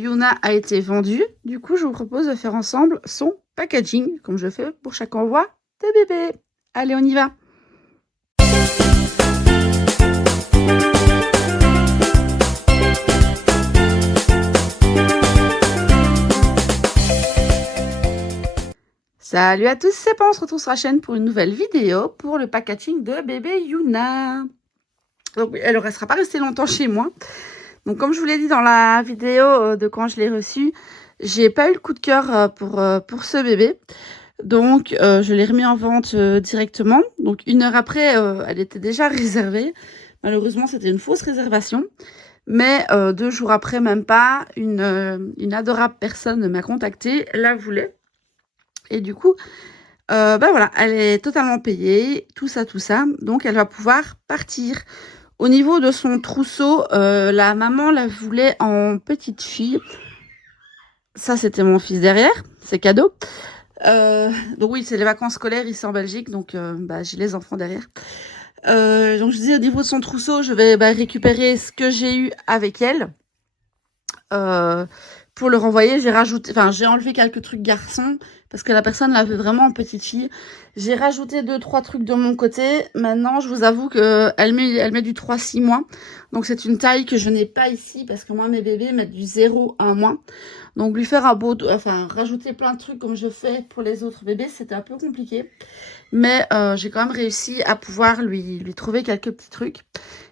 Yuna a été vendue. Du coup, je vous propose de faire ensemble son packaging, comme je fais pour chaque envoi de bébé. Allez, on y va. Salut à tous, c'est Pan, on se retrouve sur la chaîne pour une nouvelle vidéo pour le packaging de bébé Yuna. Donc, elle ne restera pas restée longtemps chez moi. Donc, comme je vous l'ai dit dans la vidéo de quand je l'ai reçue, j'ai pas eu le coup de cœur pour ce bébé. Donc, je l'ai remis en vente directement. Donc, 1 heure après, elle était déjà réservée. Malheureusement, c'était une fausse réservation. Mais 2 jours après, même pas, une adorable personne m'a contactée, elle la voulait. Et du coup, voilà, elle est totalement payée, tout ça. Donc, elle va pouvoir partir. Au niveau de son trousseau, la maman la voulait en petite fille. Ça, c'était mon fils derrière, c'est cadeau. Donc oui, c'est les vacances scolaires ici en Belgique, donc j'ai les enfants derrière. Donc je dis au niveau de son trousseau, je vais récupérer ce que j'ai eu avec elle. Pour le renvoyer, j'ai enlevé quelques trucs garçons parce que la personne l'avait vraiment en petite fille. J'ai rajouté 2-3 trucs de mon côté. Maintenant, je vous avoue que elle met du 3-6 mois. Donc c'est une taille que je n'ai pas ici parce que moi mes bébés mettent du 0 à 1 mois. Donc lui faire rajouter plein de trucs comme je fais pour les autres bébés, c'était un peu compliqué. Mais j'ai quand même réussi à pouvoir lui trouver quelques petits trucs.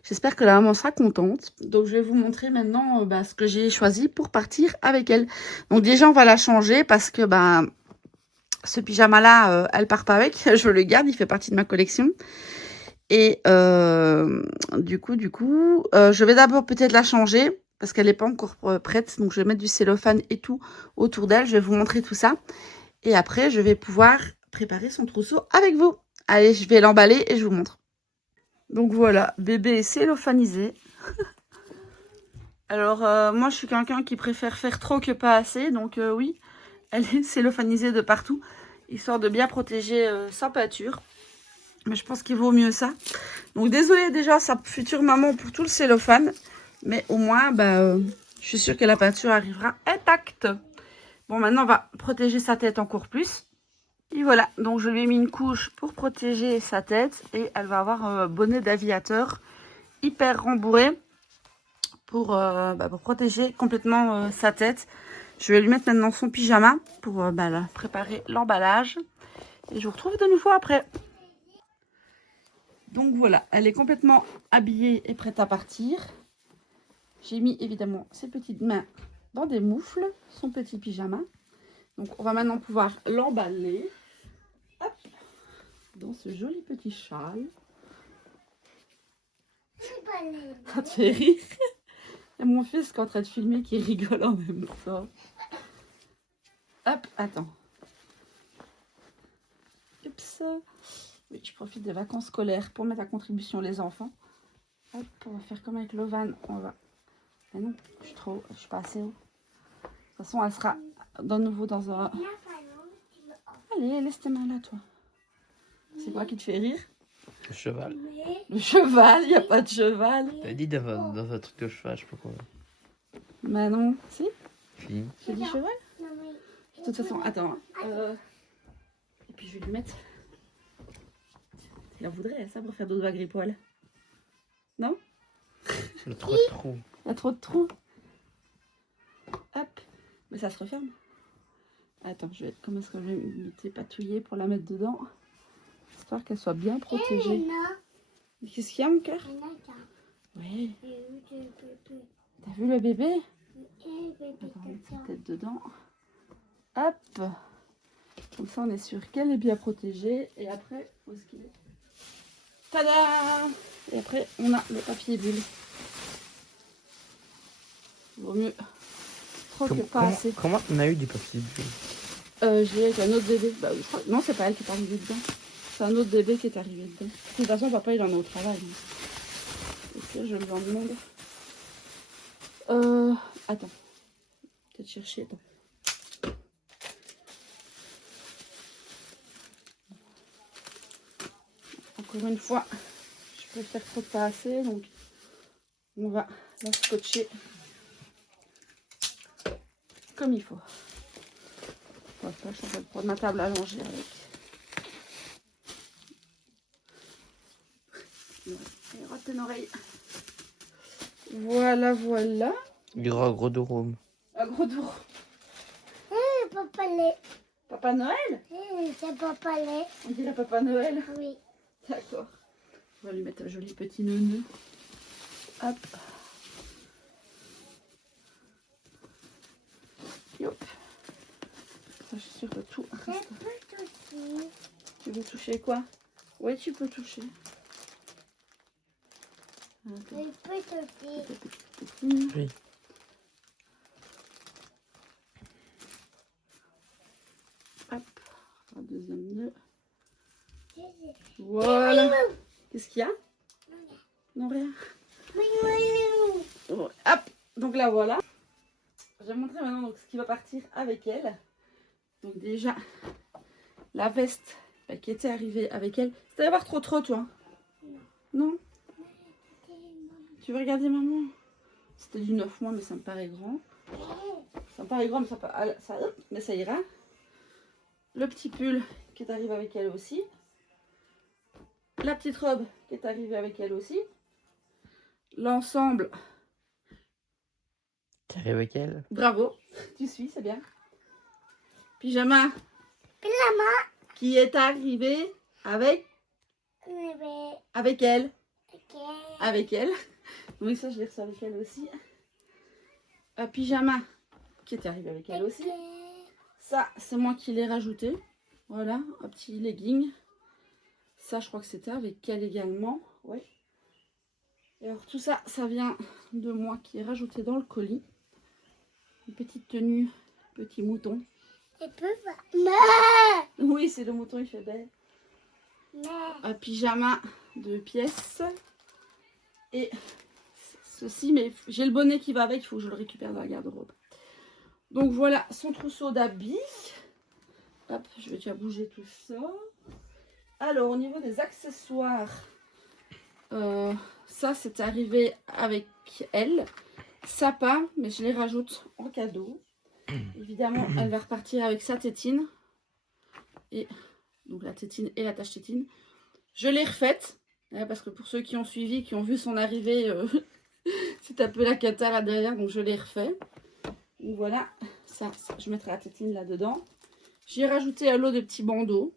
J'espère que la maman sera contente. Donc, je vais vous montrer maintenant ce que j'ai choisi pour partir avec elle. Donc, déjà, on va la changer parce que ce pyjama-là, elle part pas avec. Je le garde, il fait partie de ma collection. Et du coup, je vais d'abord peut-être la changer parce qu'elle n'est pas encore prête. Donc, je vais mettre du cellophane et tout autour d'elle. Je vais vous montrer tout ça. Et après, je vais pouvoir préparer son trousseau avec vous. Allez, je vais l'emballer et je vous montre. Donc voilà, bébé est cellophanisé. Alors, moi, je suis quelqu'un qui préfère faire trop que pas assez. Donc oui, elle est cellophanisée de partout, histoire de bien protéger sa pâture. Mais je pense qu'il vaut mieux ça. Donc désolée déjà, sa future maman, pour tout le cellophane. Mais au moins, je suis sûre que la peinture arrivera intacte. Bon, maintenant, on va protéger sa tête encore plus. Et voilà, donc je lui ai mis une couche pour protéger sa tête. Et elle va avoir un bonnet d'aviateur hyper rembourré pour protéger complètement sa tête. Je vais lui mettre maintenant son pyjama pour préparer l'emballage. Et je vous retrouve de nouveau après. Donc voilà, elle est complètement habillée et prête à partir. J'ai mis évidemment ses petites mains dans des moufles, son petit pyjama. Donc on va maintenant pouvoir l'emballer. Hop, dans ce joli petit châle. Ça te fait rire? Il y a mon fils qui est en train de filmer qui rigole en même temps. Hop, attends. Oups. Oui, je profite des vacances scolaires pour mettre à contribution les enfants. Hop, on va faire comme avec Lovan. On va. Mais non, je suis pas assez haut. De toute façon, elle sera de nouveau dans un. Allez, laisse tes mains là, toi. C'est quoi qui te fait rire? Le cheval. Le cheval, il n'y a pas de cheval. T'as dit dans un truc de cheval, je sais pas quoi. Bah non, si? Si. J'ai dit cheval? De toute façon, attends. Et puis je vais lui mettre. Il en voudrait ça pour faire d'autres vagues poils. Non? Il y a trop de trous. Il y a trop de trous. Hop. Mais ça se referme. Attends, comment est-ce que je vais m'éviter patouiller pour la mettre dedans? Histoire qu'elle soit bien protégée. Qu'est-ce qu'il y a, mon cœur? Oui. T'as vu le bébé? Attends, on met sa tête dedans. Hop. Comme ça, on est sûr qu'elle est bien protégée. Et après, où est-ce qu'il est? Tada! Et après, on a le papier bulle. Vaut mieux trop que pas assez. Comment on a eu du papier bulle? Je l'ai avec un autre bébé. Non, c'est pas elle qui est arrivée dedans. C'est un autre bébé qui est arrivé dedans. De toute façon, papa, il en est au travail. Ok, je lui en demande. Attends. Peut-être chercher. Attends. Encore une fois, je préfère trop pas assez. Donc, on va la scotcher comme il faut. Enfin, je suis en train de prendre ma table à manger avec. Et rate une oreille. Voilà, voilà. Il y aura un gros durum. Un gros tour. Papa lait. Papa Noël? C'est Papa lait. On dirait Papa Noël. Oui. D'accord. On va lui mettre un joli petit neuneu. Hop. Hop. Je suis sûre que tout Je reste. peux toucher. Tu veux toucher quoi? Oui, tu peux toucher. Je Attends, peux toucher. ta petite tétine. Oui. Hop. Un deuxième nœud. Voilà. Qu'est-ce qu'il y a? Non, rien. Bon, hop. Donc là, voilà. Je vais montrer maintenant donc, ce qui va partir avec elle. Donc déjà, la veste qui était arrivée avec elle. Tu vas voir trop toi? Non? Tu veux regarder maman? C'était du 9 mois mais ça me paraît grand. Ça me paraît grand mais ça ira. Le petit pull qui est arrivé avec elle aussi. La petite robe qui est arrivée avec elle aussi. L'ensemble. T'arrives avec elle? Bravo, tu suis, c'est bien. Pyjama Pyjama. qui est arrivé avec elle. Ok. Avec elle. Oui, ça, je l'ai reçu avec elle aussi. Un pyjama qui est arrivé avec elle aussi. Ça, c'est moi qui l'ai rajouté. Voilà, un petit legging. Ça, je crois que c'était avec elle également. Oui. Et alors, tout ça, ça vient de moi qui ai rajouté dans le colis. Une petite tenue, petit mouton. Et peut pas. Oui, c'est le mouton, il fait belle. Un pyjama de pièces. Et ceci, mais j'ai le bonnet qui va avec, il faut que je le récupère dans la garde-robe. Donc voilà, son trousseau d'habits. Hop, je vais déjà bouger tout ça. Alors, au niveau des accessoires, ça, c'est arrivé avec elle. Ça pas, mais je les rajoute en cadeau. Évidemment, elle va repartir avec sa tétine. Et donc la tétine et la tache tétine. Je l'ai refaite. Parce que pour ceux qui ont suivi, qui ont vu son arrivée, c'est un peu la cata là derrière. Donc je l'ai refait. Donc voilà, ça, je mettrai la tétine là-dedans. J'ai rajouté un lot de petits bandeaux.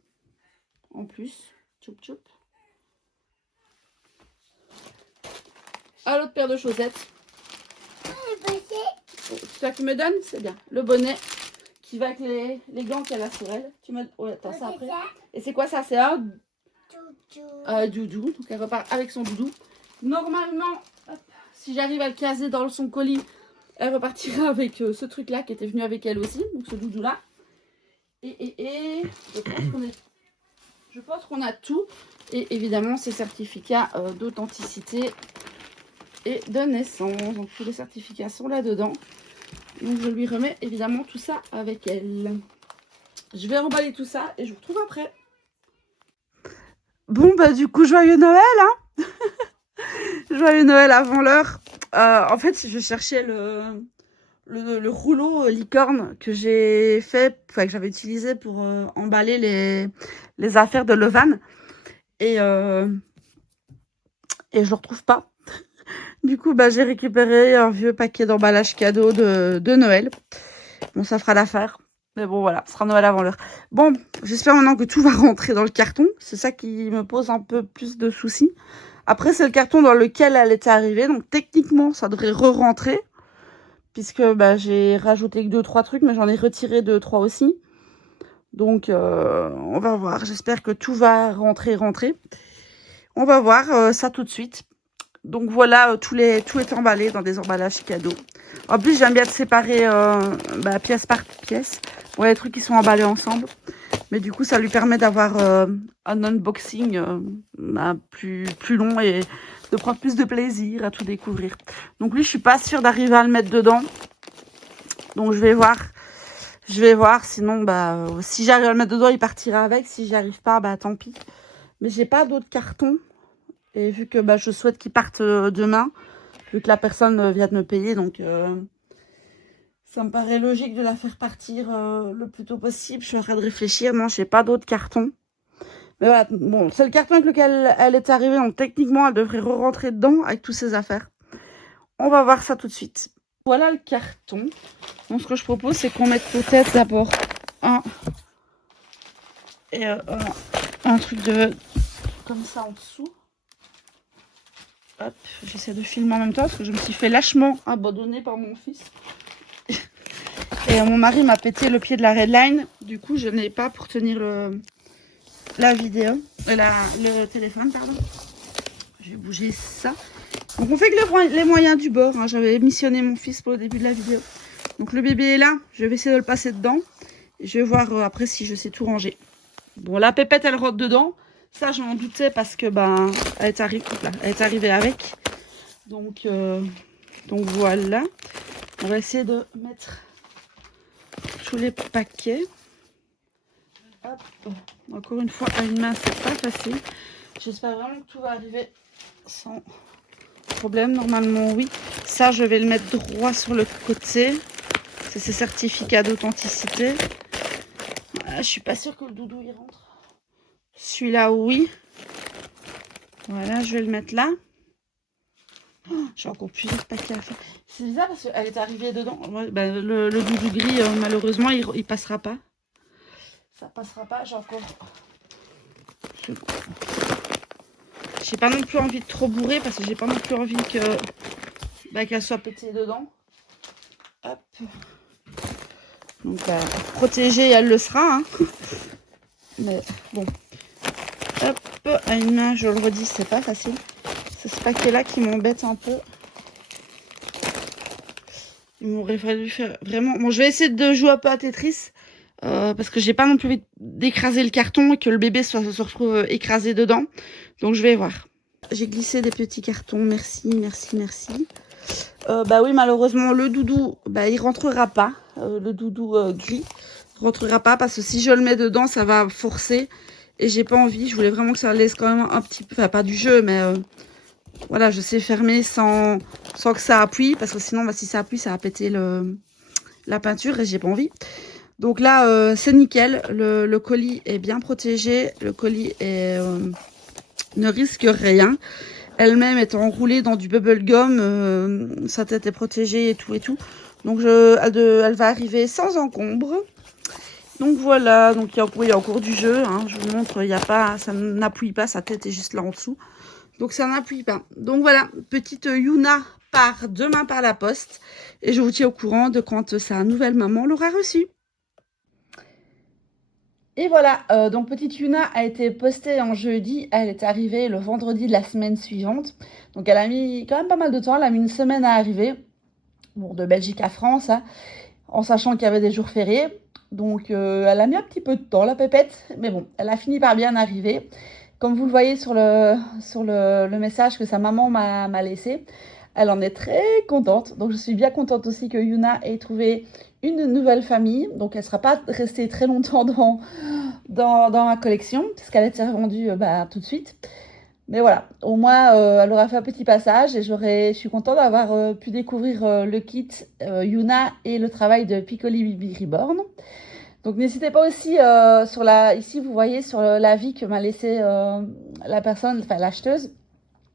En plus. Tchoup tchoup. Un lot de paire de chaussettes. C'est toi qui me donne, c'est bien. Le bonnet qui va avec les gants qu'elle a sur elle. Tu me... Ouais, attends, ça après. Et c'est quoi ça? C'est un doudou. Donc elle repart avec son doudou. Normalement, hop, si j'arrive à le caser dans son colis, elle repartira avec ce truc-là qui était venu avec elle aussi. Donc ce doudou-là. Et je pense qu'on a tout. Et évidemment, ces certificats d'authenticité et de naissance. Donc tous les certificats sont là-dedans. Donc je lui remets évidemment tout ça avec elle. Je vais emballer tout ça et je vous retrouve après. Bon bah du coup joyeux Noël hein. Joyeux Noël avant l'heure. En fait je cherchais le rouleau licorne que j'ai fait, enfin que j'avais utilisé pour emballer les affaires de Levan. Et je le retrouve pas. Du coup, bah, j'ai récupéré un vieux paquet d'emballage cadeau de Noël. Bon, ça fera l'affaire. Mais bon, voilà, ce sera Noël avant l'heure. Bon, j'espère maintenant que tout va rentrer dans le carton. C'est ça qui me pose un peu plus de soucis. Après, c'est le carton dans lequel elle était arrivée. Donc, techniquement, ça devrait re-rentrer. Puisque bah, j'ai rajouté que 2-3 trucs, mais j'en ai retiré 2-3 aussi. Donc, on va voir. J'espère que tout va rentrer. On va voir ça tout de suite. Donc voilà, tout est emballé dans des emballages cadeaux. En plus, j'aime bien de séparer pièce par pièce. Ouais, les trucs qui sont emballés ensemble. Mais du coup, ça lui permet d'avoir un unboxing plus long et de prendre plus de plaisir à tout découvrir. Donc lui, je suis pas sûre d'arriver à le mettre dedans. Donc je vais voir. Sinon, si j'arrive à le mettre dedans, il partira avec. Si j'y arrive pas, tant pis. Mais j'ai pas d'autres cartons. Et vu que je souhaite qu'ils partent demain, vu que la personne vient de me payer, donc Ça me paraît logique de la faire partir le plus tôt possible. Je suis en train de réfléchir. Non, j'ai pas d'autres cartons. Mais voilà, bon, c'est le carton avec lequel elle est arrivée. Donc techniquement, elle devrait re-rentrer dedans avec toutes ses affaires. On va voir ça tout de suite. Voilà le carton. Donc ce que je propose, c'est qu'on mette peut-être d'abord un truc de comme ça en dessous. Hop, j'essaie de filmer en même temps parce que je me suis fait lâchement abandonner par mon fils. Et mon mari m'a pété le pied de la redline. Du coup, je n'ai pas pour tenir la vidéo, le téléphone, pardon. Je vais bouger ça. Donc on fait que les moyens du bord. Hein. J'avais missionné mon fils pour le début de la vidéo. Donc le bébé est là. Je vais essayer de le passer dedans. Et je vais voir après si je sais tout ranger. Bon, la pépette, elle rentre dedans. Ça, je m'en doutais parce que elle est arrivée avec. Donc voilà. On va essayer de mettre tous les paquets. Hop. Encore une fois, à une main, c'est pas facile. J'espère vraiment que tout va arriver sans problème. Normalement, oui. Ça, je vais le mettre droit sur le côté. C'est ces certificats d'authenticité. Je suis pas sûre que le doudou y rentre. Celui-là, oui. Voilà, je vais le mettre là. Oh, j'ai encore plusieurs paquets à faire. C'est bizarre parce qu'elle est arrivée dedans. Le doudou gris, malheureusement, il passera pas. Ça passera pas. J'ai encore... J'ai pas non plus envie de trop bourrer parce que j'ai pas non plus envie qu'elle soit pétée dedans. Hop. Donc, protégée, elle le sera. Hein. Mais bon. Hop, à une main, je le redis, c'est pas facile. C'est ce paquet-là qui m'embête un peu. Il m'aurait fallu faire vraiment... Bon, je vais essayer de jouer un peu à Tetris. Parce que j'ai pas non plus envie d'écraser le carton et que le bébé se retrouve écrasé dedans. Donc je vais voir. J'ai glissé des petits cartons. Merci, merci, merci. Oui, malheureusement, le doudou, il rentrera pas. Le doudou gris rentrera pas parce que si je le mets dedans, ça va forcer. Et j'ai pas envie. Je voulais vraiment que ça laisse quand même un petit peu... Enfin, pas du jeu, mais... voilà, je sais fermer sans que ça appuie. Parce que sinon, si ça appuie, ça va péter la peinture et j'ai pas envie. Donc là, c'est nickel. Le colis est bien protégé. Le colis ne risque rien. Elle-même est enroulée dans du bubble gum. Sa tête est protégée et tout et tout. Donc elle va arriver sans encombre. Donc voilà. Donc il y a encore du jeu. Hein. Je vous montre. Ça n'appuie pas. Sa tête est juste là en dessous. Donc ça n'appuie pas. Donc voilà. Petite Yuna part demain par la poste. Et je vous tiens au courant de quand sa nouvelle maman l'aura reçue. Et voilà, donc petite Yuna a été postée en jeudi, elle est arrivée le vendredi de la semaine suivante. Donc elle a mis quand même pas mal de temps, elle a mis une semaine à arriver, bon, de Belgique à France, hein, en sachant qu'il y avait des jours fériés. Donc elle a mis un petit peu de temps, la pépette, mais bon, elle a fini par bien arriver. Comme vous le voyez sur le message que sa maman m'a laissé, elle en est très contente. Donc je suis bien contente aussi que Yuna ait trouvé une nouvelle famille. Donc elle ne sera pas restée très longtemps dans ma collection, puisqu'elle a été revendue tout de suite. Mais voilà, au moins elle aura fait un petit passage et je suis contente d'avoir pu découvrir le kit Yuna et le travail de Piccoli Bibi Reborn. Donc n'hésitez pas aussi ici vous voyez sur l'avis que m'a laissé la personne, enfin l'acheteuse.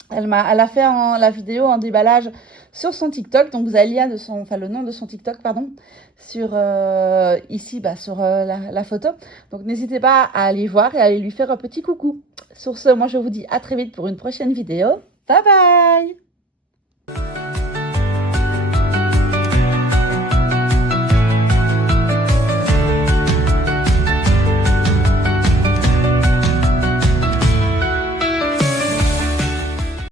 Elle a fait la vidéo en déballage sur son TikTok. Donc vous avez le nom de son TikTok, pardon, sur sur la photo. Donc n'hésitez pas à aller voir et à aller lui faire un petit coucou. Sur ce, moi je vous dis à très vite pour une prochaine vidéo. Bye bye!